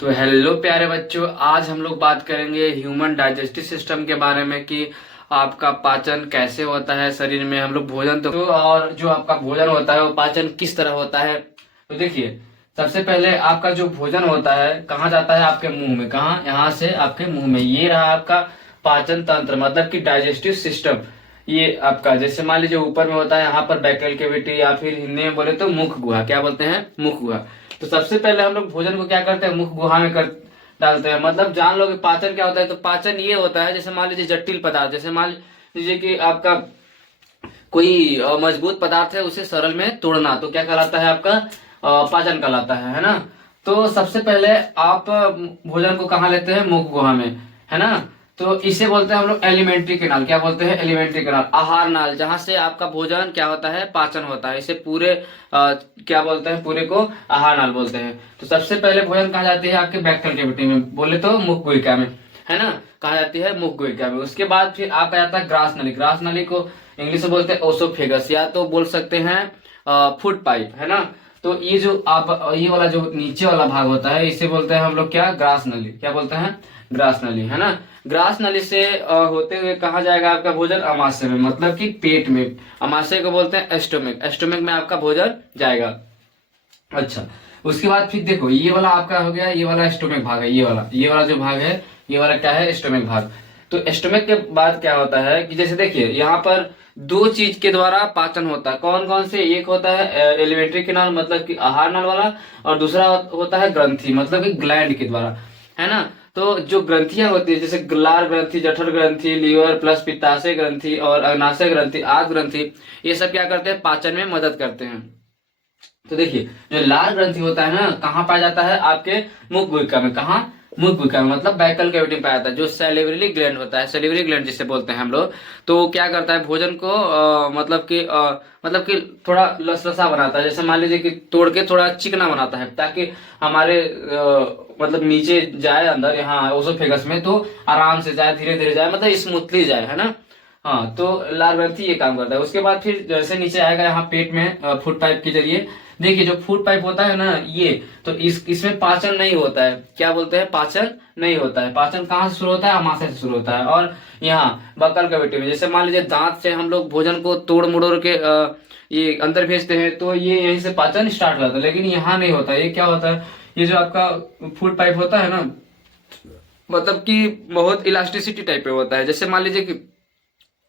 तो हेलो प्यारे बच्चों, आज हम लोग बात करेंगे ह्यूमन डाइजेस्टिव सिस्टम के बारे में कि आपका पाचन कैसे होता है शरीर में। हम लोग भोजन तो और जो आपका भोजन होता है वो पाचन किस तरह होता है। तो देखिए, सबसे पहले आपका जो भोजन होता है कहाँ जाता है? आपके मुंह में। कहाँ? यहाँ से आपके मुंह में। ये रहा आपका पाचन तंत्र, मतलब कि डाइजेस्टिव सिस्टम। ये आपका जैसे मान लीजिए ऊपर में होता है यहाँ पर बैकल कैविटी, या फिर हिंदी में बोले तो मुख गुहा। क्या बोलते हैं? मुख गुहा। तो सबसे पहले हम लोग भोजन को क्या करते हैं? मुख गुहा में कर डालते हैं। मतलब जान लो कि पाचन क्या होता है। तो पाचन ये होता है, जैसे मान लीजिए जटिल पदार्थ, जैसे मान लीजिए कि आपका कोई मजबूत पदार्थ है, उसे सरल में तोड़ना, तो क्या कहलाता है? आपका पाचन कहलाता है ना। तो सबसे पहले आप भोजन को कहाँ लेते हैं? मुख गुहा में, है ना। तो इसे बोलते हैं हम लोग एलिमेंट्री कैनाल। क्या बोलते हैं? एलिमेंट्री कैनाल, आहार नाल, जहां से आपका भोजन क्या होता है? पाचन होता है। इसे पूरे क्या बोलते हैं? पूरे को आहार नाल बोलते हैं। तो सबसे पहले भोजन कहाँ जाती है? आपके बैक्टल कैविटी में, बोले तो मुख गुहिका में, है ना। कहा जाती है मुख गुहिका में। उसके बाद फिर आपका जाता है ग्रास नली। ग्रास नली को इंग्लिश में बोलते हैं ओसोफेगस, या तो बोल सकते हैं फूड पाइप, है ना। तो ये जो आप ये वाला जो नीचे वाला भाग होता है, इसे बोलते हैं हम लोग क्या? ग्रास नली। क्या बोलते हैं? ग्रास नली, है ना। ग्रास नली से होते हुए कहाँ जाएगा आपका भोजन? अमाशय में, मतलब कि पेट में। अमाशय को बोलते हैं एस्टोमिक। एस्टोमिक में आपका भोजन जाएगा। अच्छा, उसके बाद फिर देखो, ये वाला आपका हो गया, ये वाला स्टोमिक भाग है। ये वाला जो भाग है, ये वाला क्या है? स्टोमिक भाग। तो स्टोमिक के बाद क्या होता है कि जैसे देखिए यहाँ पर दो चीज के द्वारा पाचन होता है। कौन कौन से? एक होता है एलिमेंट्री कैनाल, मतलब कि आहार नाल वाला, और दूसरा होता है ग्रंथि, मतलब कि ग्लैंड के द्वारा, है ना। तो जो ग्रंथियां होती है, जैसे लार ग्रंथि, जठर ग्रंथि, लीवर प्लस पित्ताशय ग्रंथि और अग्नाशय ग्रंथि, आग ग्रंथि, ये सब क्या करते हैं? पाचन में मदद करते हैं। तो देखिए, जो लाल ग्रंथि होता है ना, कहाँ पाया जाता है? आपके मुख गुहिका में। कहाँ? मुख गुहिका में, मतलब बैकल कैविटी में पाया जाता है। जो सैलिवरी ग्लैंड होता है, सैलिवरी ग्लैंड जिसे बोलते हैं हम लोग, तो वो क्या करता है? भोजन को मतलब कि थोड़ा लसलसा बनाता है। जैसे मान लीजिए कि तोड़ के थोड़ा चिकना बनाता है, ताकि हमारे मतलब नीचे जाए अंदर, यहाँ ओसोफेगस में, तो आराम से जाए, धीरे धीरे जाए, मतलब स्मूथली जाए, है ना। हाँ, तो लाल ग्रंथि ये काम करता है। उसके बाद फिर जैसे नीचे आएगा यहाँ पेट में फूड पाइप के जरिए। देखिए, जो फूड पाइप होता है ना, ये तो इसमें पाचन नहीं होता है। क्या बोलते हैं? पाचन नहीं होता है। पाचन कहाँ से शुरू होता है? अमाशय से शुरू होता है। और यहाँ बक्कल कैविटी में, जैसे मान लीजिए दांत से हम लोग भोजन को तोड़ मड़ोड़ के ये अंदर भेजते हैं, तो ये यहीं से पाचन स्टार्ट हो जाता है। लेकिन यहाँ नहीं होता। ये क्या होता है? ये जो आपका फूड पाइप होता है ना, मतलब कि बहुत इलास्टिसिटी टाइप पे होता है। जैसे मान लीजिए कि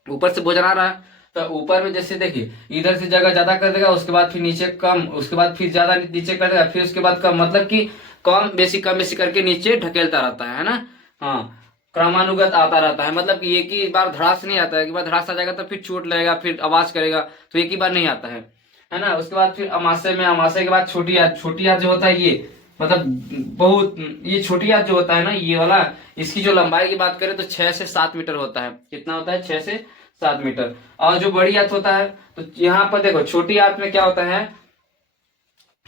ऊपर से भोजन आ रहा है, तो ऊपर में जैसे देखिए, इधर से जगह ज्यादा कर देगा, उसके बाद फिर नीचे कम, उसके बाद फिर ज्यादा नीचे कर देगा, फिर उसके बाद कम, मतलब कि कम बेसी करके नीचे ढकेलता रहता है ना। हाँ, क्रमानुगत आता रहता है। मतलब कि एक ही बार धड़ास नहीं आता है। एक बार धड़ास आ जाएगा तो फिर चोट लगेगा, फिर आवाज करेगा, तो एक ही बार नहीं आता है ना। उसके बाद फिर अमाशय में, अमाशय के बाद छोटी आंत। छोटी आंत जो होता है ये, मतलब बहुत, ये छोटी आंत जो होता है ना, ये वाला, इसकी जो लंबाई की बात करें तो 6 से 7 मीटर होता है। कितना होता है? 6 से 7 मीटर। और जो बड़ी आंत होता है, तो यहाँ पर देखो, छोटी आंत में क्या होता है?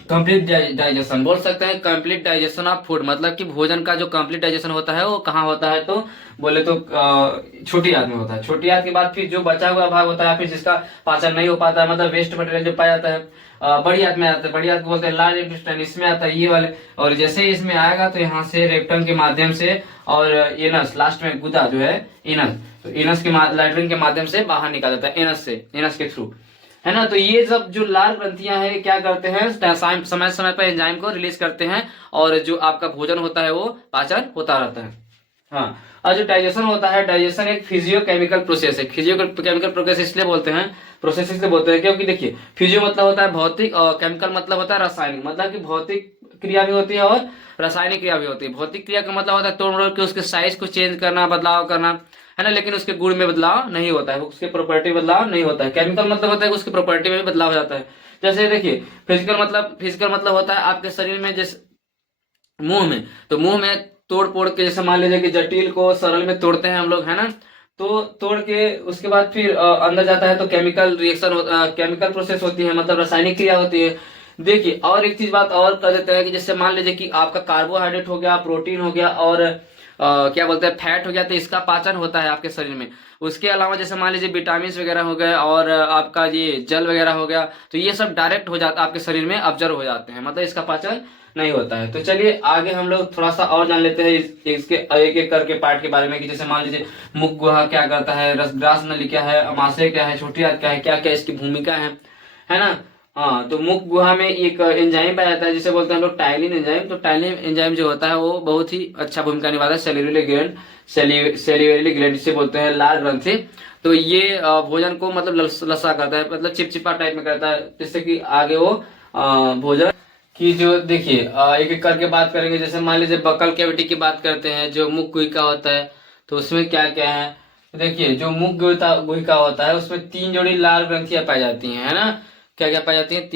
कंप्लीट डाइजेशन, बोल सकते हैं कंप्लीट डाइजेशन ऑफ फूड, मतलब कि भोजन का जो कंप्लीट डाइजेशन होता है वो कहाँ होता है? तो बोले तो छोटी आंत में होता है। छोटी आंत के बाद फिर जो बचा हुआ भाग होता है, फिर जिसका पाचन नहीं हो पाता है, मतलब वेस्ट मटेरियल जो पाया जाता है, बड़ी आंत में आता है। बड़ी आंत को बोलते हैं लार्ज इंटेस्टाइन, इसमें आता है ये वाले। और जैसे ही इसमें आएगा तो यहाँ से रेक्टम के माध्यम से, और एनस लास्ट में गुदा जो है, एनस, तो एनस के लैट्रिन के माध्यम से बाहर निकाल जाता है, एनस से, एनस के थ्रू, है ना। तो ये सब जो लाल ग्रंथियां हैं क्या करते हैं? समय समय पर एंजाइम को रिलीज करते हैं, और जो आपका भोजन होता है वो पाचन होता रहता है। हाँ, और जो डाइजेशन होता है, डाइजेशन एक फिजियोकेमिकल प्रोसेस है। फिजियोकेमिकल प्रोसेस इसलिए बोलते हैं क्योंकि देखिए, फिजियो मतलब होता है भौतिक, और केमिकल मतलब होता है रासायनिक। मतलब कि भौतिक क्रिया भी होती है और रासायनिक क्रिया भी होती है। भौतिक क्रिया का मतलब होता है तोड़ मरोड़ के उसके साइज को चेंज करना, बदलाव करना, है ना। लेकिन उसके गुण में बदलाव नहीं होता है, उसके प्रॉपर्टी बदलाव नहीं होता है। केमिकल मतलब होता है कि उसकी प्रॉपर्टी में भी बदलाव हो जाता है। जैसे देखिए, फिजिकल मतलब होता है आपके शरीर में, जैसे मुंह में, तो मुंह में तोड़ फोड़ के, जैसे मान लीजिए कि जटिल को सरल में तोड़ते हैं हम लोग, है ना। तो तोड़ के उसके बाद फिर अंदर जाता है, तो केमिकल रिएक्शन, केमिकल प्रोसेस होती है, मतलब रासायनिक क्रिया होती है। देखिए, और एक चीज बात और कर देते हैं कि जैसे मान लीजिए कि आपका कार्बोहाइड्रेट हो गया, प्रोटीन हो गया, और क्या बोलते हैं, फैट हो गया, तो इसका पाचन होता है आपके शरीर में। उसके अलावा जैसे मान लीजिए विटामिन वगैरह हो गए, और आपका ये जल वगैरह हो गया, तो ये सब डायरेक्ट हो जाता है आपके शरीर में, ऑब्जर्व हो जाते हैं, मतलब इसका पाचन नहीं होता है। तो चलिए आगे हम लोग थोड़ा सा और जान लेते हैं इसके एक एक करके पार्ट के बारे में, कि जैसे मान लीजिए मुख गुहा क्या करता है, रसग्रास नली क्या है, अमाशय क्या है, छोटी आंत क्या है, क्या क्या इसकी भूमिका है ना। हाँ, तो मुख गुहा में एक एंजाइम पाया जाता है जिसे बोलते हैं हम लोग टाइलिन एंजाइम। तो टाइलिन एंजाइम जो होता है वो बहुत ही अच्छा भूमिका निभाता है सेल्यूलर ग्लैंड, सेल्यूलर ग्लैंड जिसे बोलते हैं लाल ग्रंथि। तो ये भोजन को मतलब लसा करता है, मतलब चिपचिपा टाइप में करता है, जिससे कि आगे वो भोजन की जो देखिए एक एक करके बात करेंगे। जैसे मान लीजिए बकल कैविटी की बात करते हैं, जो मुख गुहिका होता है, तो उसमें क्या क्या है। तो देखिए जो मुख गुहिका होता है उसमें 3 जोड़ी लाल ग्रंथियां पाई जाती हैं, है ना। क्या क्या पाई जाती हैं,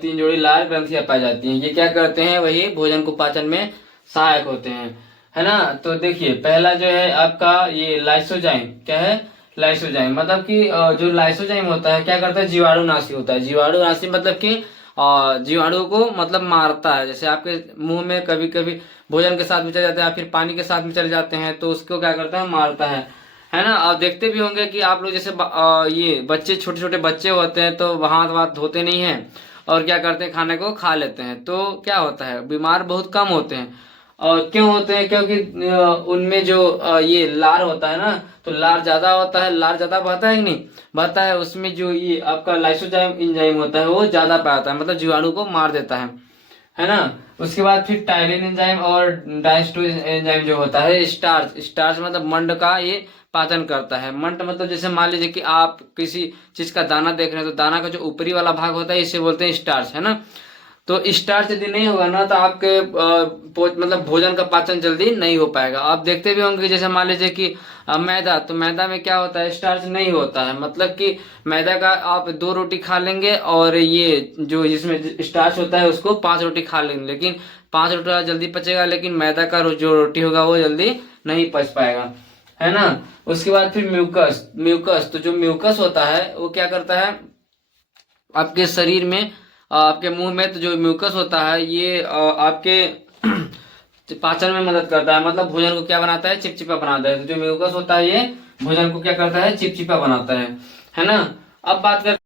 3 जोड़ी लाल ग्रंथियां पाई जाती हैं। ये क्या करते हैं, वही भोजन को पाचन में सहायक होते हैं, है ना। तो देखिए पहला जो है आपका ये लाइसोजाइम क्या है, लाइसोजाइम मतलब कि जो लाइसोजाइम होता है क्या करता है, जीवाणुनाशी होता है। जीवाणुनाशी मतलब कि जीवाणु को मतलब मारता है। जैसे आपके मुंह में कभी कभी भोजन के साथ में चले जाते हैं या फिर पानी के साथ में चले जाते हैं, तो उसको क्या करता है, मारता है ना। और देखते भी होंगे कि आप लोग जैसे ये बच्चे, छोटे छोटे बच्चे होते हैं तो हाथ वाथ धोते नहीं हैं और क्या करते हैं, खाने को खा लेते हैं, तो क्या होता है, बीमार बहुत कम होते हैं। और क्यों होते हैं, क्योंकि उनमें जो ये लार होता है ना, तो लार ज्यादा होता है, लार ज्यादा बहता है कि नहीं बहता है, उसमें जो ये आपका लाइसोजाइम एंजाइम होता है वो ज्यादा पाता है, मतलब जीवाणु को मार देता है ना। उसके बाद फिर टायलिन एंजाइम और डायस्टो एंजाइम जो होता है, स्टार्च, स्टार्च मतलब मंड का ये पाचन करता है। मंड मतलब जैसे मान लीजिए कि आप किसी चीज का दाना देख रहे हैं, तो दाना का जो ऊपरी वाला भाग होता है इसे बोलते हैं स्टार्च, है ना। तो स्टार्च यदि नहीं होगा ना तो आपके मतलब भोजन का पाचन जल्दी नहीं हो पाएगा। आप देखते भी होंगे कि जैसे मान लीजिए कि मैदा, तो मैदा में क्या होता है, स्टार्च नहीं होता है, मतलब कि मैदा का आप 2 रोटी खा लेंगे और ये जो जिसमें स्टार्च होता है उसको 5 रोटी खा लेंगे, लेकिन 5 रोटी जल्दी पचेगा, लेकिन मैदा का जो रोटी होगा वो जल्दी नहीं पच पाएगा, है ना। उसके बाद फिर म्यूकस, म्यूकस तो जो म्यूकस होता है वो क्या करता है आपके शरीर में, आपके मुंह में, तो जो म्यूकस होता है ये आपके पाचन में मदद करता है, मतलब भोजन को क्या बनाता है, चिपचिपा बनाता है। तो जो म्यूकस होता है ये भोजन को क्या करता है, चिपचिपा बनाता है ना। अब बात कर